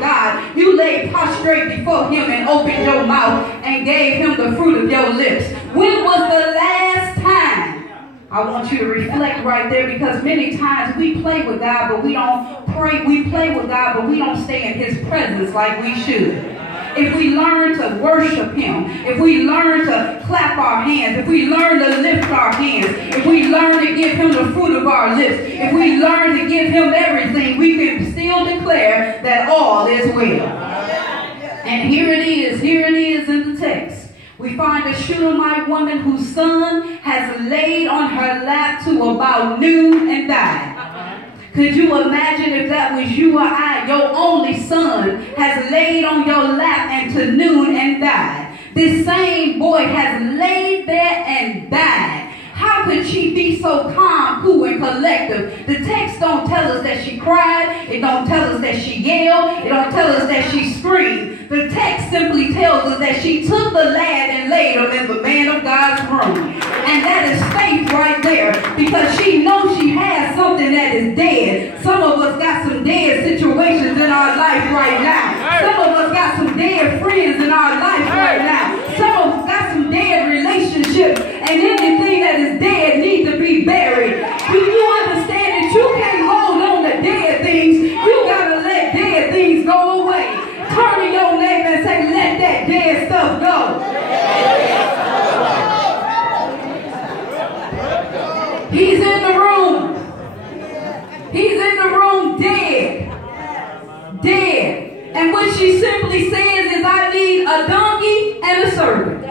of God, you lay prostrate before him and opened your mouth and gave him the fruit of your lips. When was the last time? I want you to reflect right there, because many times we play with God, but we don't pray. We play with God, but we don't stay in his presence like we should. If we learn to worship him, if we learn to clap our hands, if we learn to lift our hands, if we learn to give him the fruit of our lips, if we learn to give him everything, we can still declare that all is well. And here it is in the text. We find a Shunammite woman whose son has laid on her lap to about noon and died. Could you imagine if that was you or I? Your only son has laid on your lap and to noon and died. This same boy has laid there and died. How could she be so calm, cool, and collective? The text don't tell us that she cried. It don't tell us that she yelled. It don't tell us that she screamed. The text simply tells us that she took the lad and laid him in the man of God's room. And that is faith right there, because she knows she has something that is dead. Some of us got some dead situations in our life right now. Some of us got some dead friends in our life right now. Some of us got some dead relationships, and anything that is dead needs to be buried. Do you understand that you can't hold on to dead things? You gotta let dead things go away. Turn to your neighbor and say, let that dead stuff go. He's in the room. He's in the room dead. Dead. And what she simply says is, I need a donkey and a servant.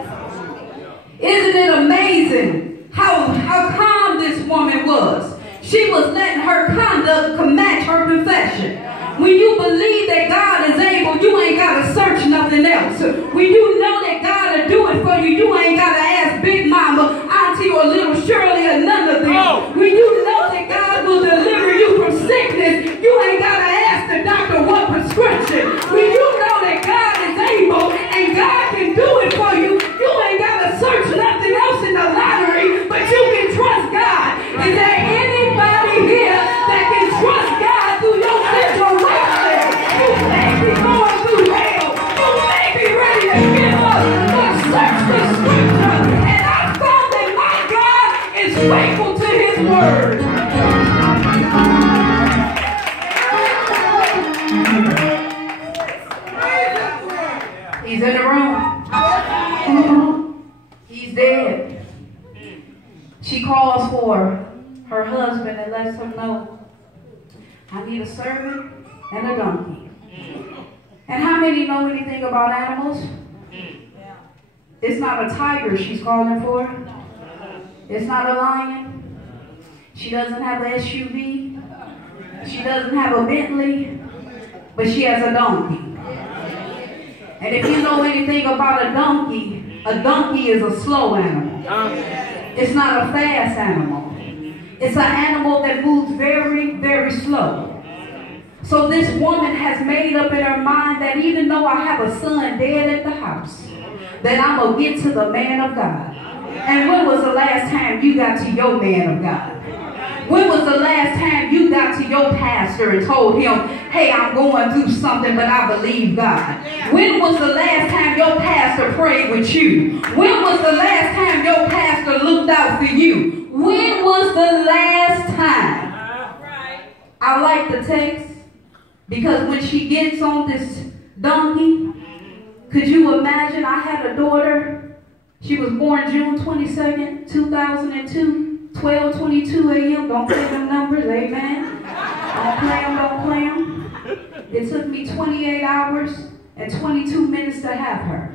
Isn't it amazing how calm this woman was? She was letting her conduct match her confession. When you believe that God is able, you ain't got to search nothing else. When you know that God will do it for you, you ain't got to ask Big Mama, Auntie, or Little Shirley, or none of them. When you know that God will deliver you from sickness, you ain't got to ask the doctor what prescription. When you know that God is able and God can do it for you, you ain't got to search nothing else in the lottery, but you can trust God. Is there anybody here that can trust God through your situation? You may be going through hell. You may be ready to give up, but search the scripture. And I found that my God is faithful to his word. He's in the room. He's dead. She calls for her husband and lets him know, I need a servant and a donkey. And how many know anything about animals? It's not a tiger she's calling for. It's not a lion. She doesn't have an SUV. She doesn't have a Bentley. But she has a donkey. And if you know anything about a donkey is a slow animal. It's not a fast animal. It's an animal that moves very, very slow. So this woman has made up in her mind that even though I have a son dead at the house, that I'm going to get to the man of God. And when was the last time you got to your man of God? When was the last time you got to your pastor and told him, hey, I'm going through something, but I believe God? When was the last time your pastor prayed with you? When was the last time your pastor looked out for you? When was the last time? I like the text because when she gets on this donkey, could you imagine? I had a daughter. She was born June 22nd, 2002. 12:22 a.m. Don't play them numbers, amen. Don't play them. It took me 28 hours and 22 minutes to have her.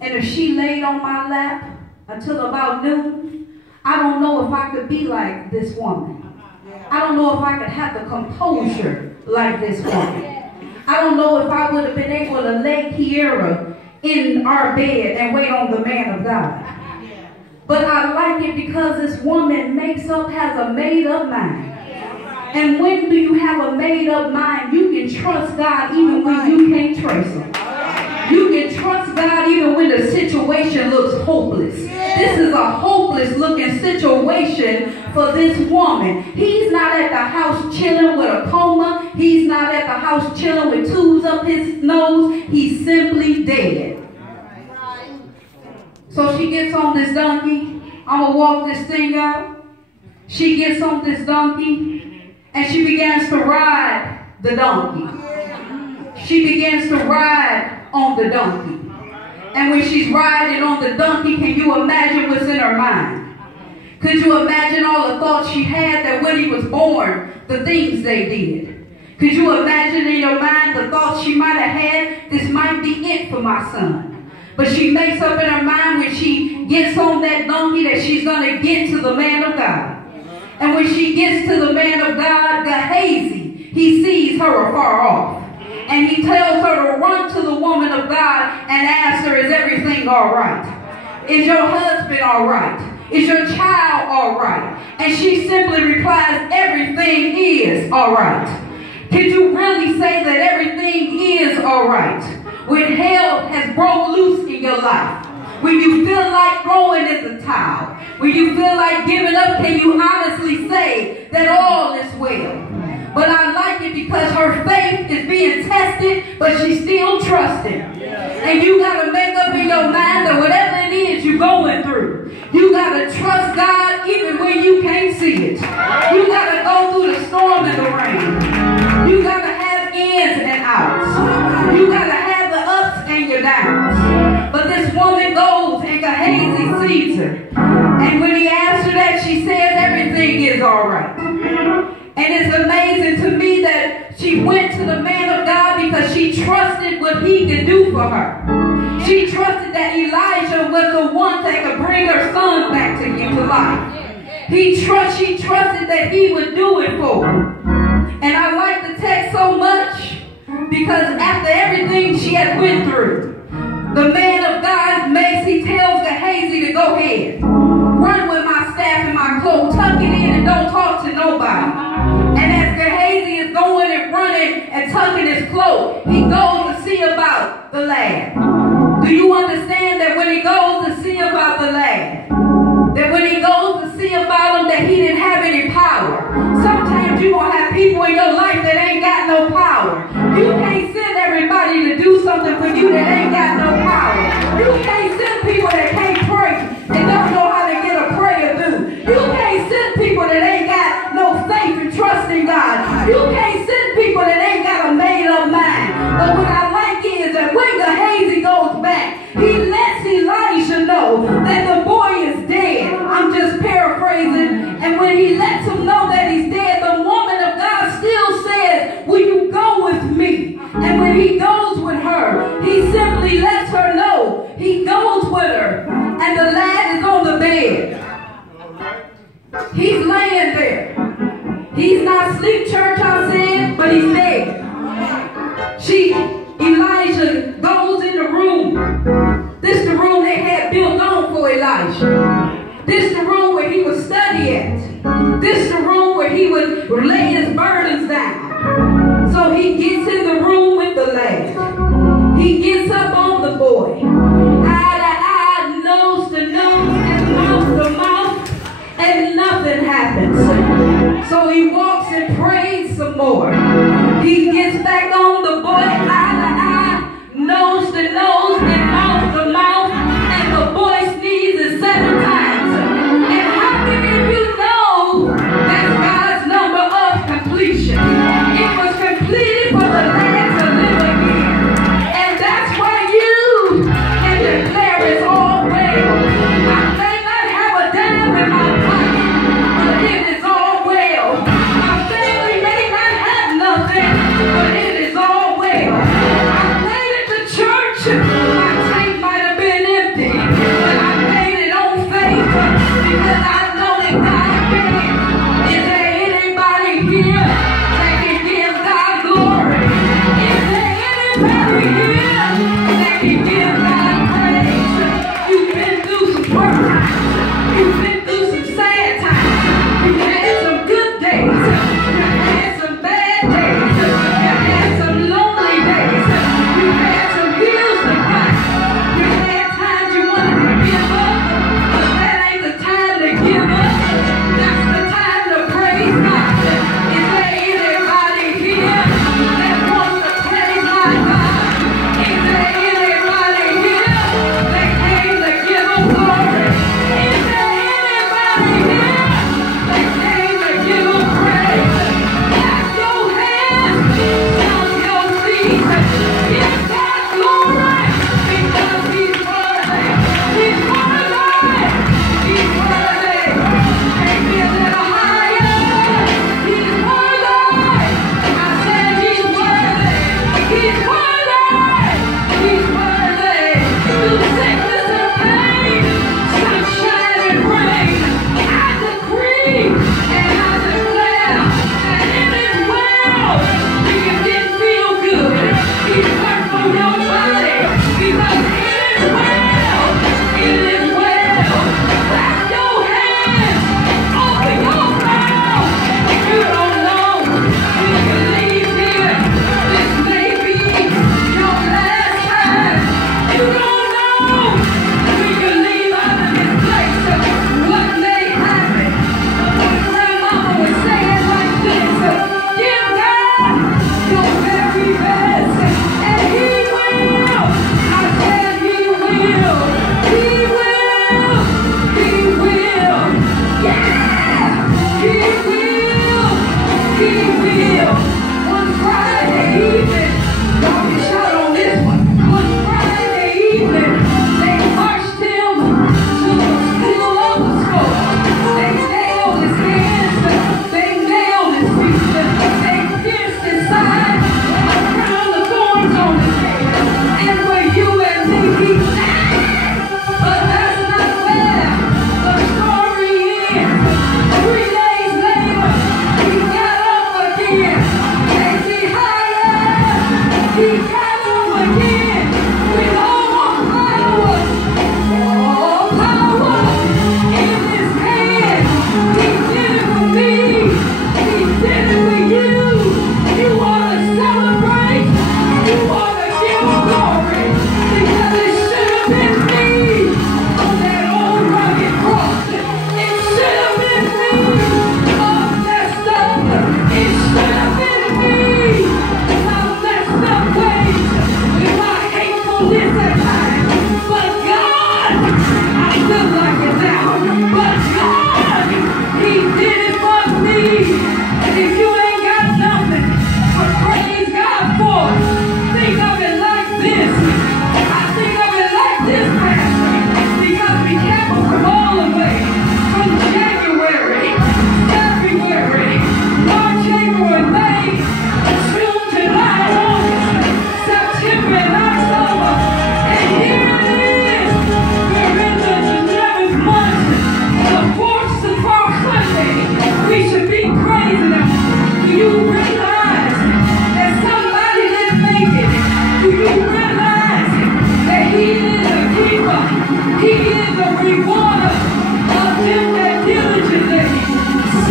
And if she laid on my lap until about noon, I don't know if I could be like this woman. I don't know if I could have the composure like this woman. I don't know if I would have been able to lay Kiera in our bed and wait on the man of God. But I like it because this woman has a made-up mind. And when do you have a made-up mind, you can trust God even when you can't trace him. You can trust God even when the situation looks hopeless. This is a hopeless looking situation for this woman. He's not at the house chilling with a coma. He's not at the house chilling with tubes up his nose, he's simply dead. So she gets on this donkey. I'm going to walk this thing out. She gets on this donkey and she begins to ride the donkey. She begins to ride on the donkey. And when she's riding on the donkey, can you imagine what's in her mind? Could you imagine all the thoughts she had that when he was born, the things they did? Could you imagine in your mind the thoughts she might have had? This might be it for my son. But she makes up in her mind when she gets on that donkey that she's going to get to the man of God. And when she gets to the man of God, Gehazi, he sees her afar off. And he tells her to run to the woman of God and ask her, is everything all right? Is your husband all right? Is your child all right? And she simply replies, everything is all right. Can you really say that everything is all right? When hell has broke loose in your life, when you feel like throwing in the towel, when you feel like giving up, can you honestly say that all is well? But I like it because her faith is being tested, but she's still trusting. And you got to make up in your mind that whatever it is you're going through, you got to trust God even when you can't see it. You got to go through the storm and the rain. You got to have ins and outs. You got to have and your downs. But this woman goes and Gehazi sees her. And when he asks her that, she says everything is all right. And it's amazing to me that she went to the man of God because she trusted what he could do for her. She trusted that Elijah was the one that could bring her son back to life. She trusted that he would do it for her. And I like the text so much because after everything she had went through, the man of God he tells Gehazi to go ahead. Run with my staff and my cloak. Tuck it in and don't talk to nobody. And as Gehazi is going and running and tucking his cloak, he goes to see about the lad. Do you understand that when he goes to see about the lad, that when he goes to see about him, that he didn't have any power? Sometimes you're going to have people in your life that ain't got no power. You can't send everybody to do something for you that ain't got no power. You can't send people that can't pray and don't know how to get a prayer through. You can't send people that ain't got no faith and trust in God. You can't send people that ain't got a made up mind. But what I like is that when Gehazi goes back, he lets Elijah know that the boy is dead. I'm just paraphrasing. And when he lets him know that he's dead, the woman of God still says, will you go with me? And when he goes with her, he simply lets her know. He goes with her. And the lad is on the bed. He's laying there. He's not asleep, church, I said, but he's dead. Elijah goes in the room. This is the room they had built on for Elijah. This is the room where he would study at. This is the room where he would lay his burdens down. So he gets in the room with the lad. He gets up on the boy. Eye to eye, nose to nose, and mouth to mouth, and nothing happens. So he walks and prays some more. He gets back on the boy, eye to eye, nose to nose, and mouth to mouth, and the boy sneezes 7 times. And how many of you know that's God's number of completion? It was completed for the lad to live again. And that's why you can declare it's all well. I may not have a dime in my pocket, but it is all well. My family may not have nothing, but it is all well. I made it to church. My tank might have been empty, but I made it on faith because I know that God can. Is there anybody here that can give God glory? Is there anybody here that can give God praise? You've been through some work times. You've been through some sad times. You've had some good days. You've had some bad days. You've had some lonely days. You've had some hills to climb. You've had times you wanted to give up, but that ain't the time to give up. That's the time to praise God. Is there anybody here that wants to praise my God?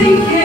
Seek him.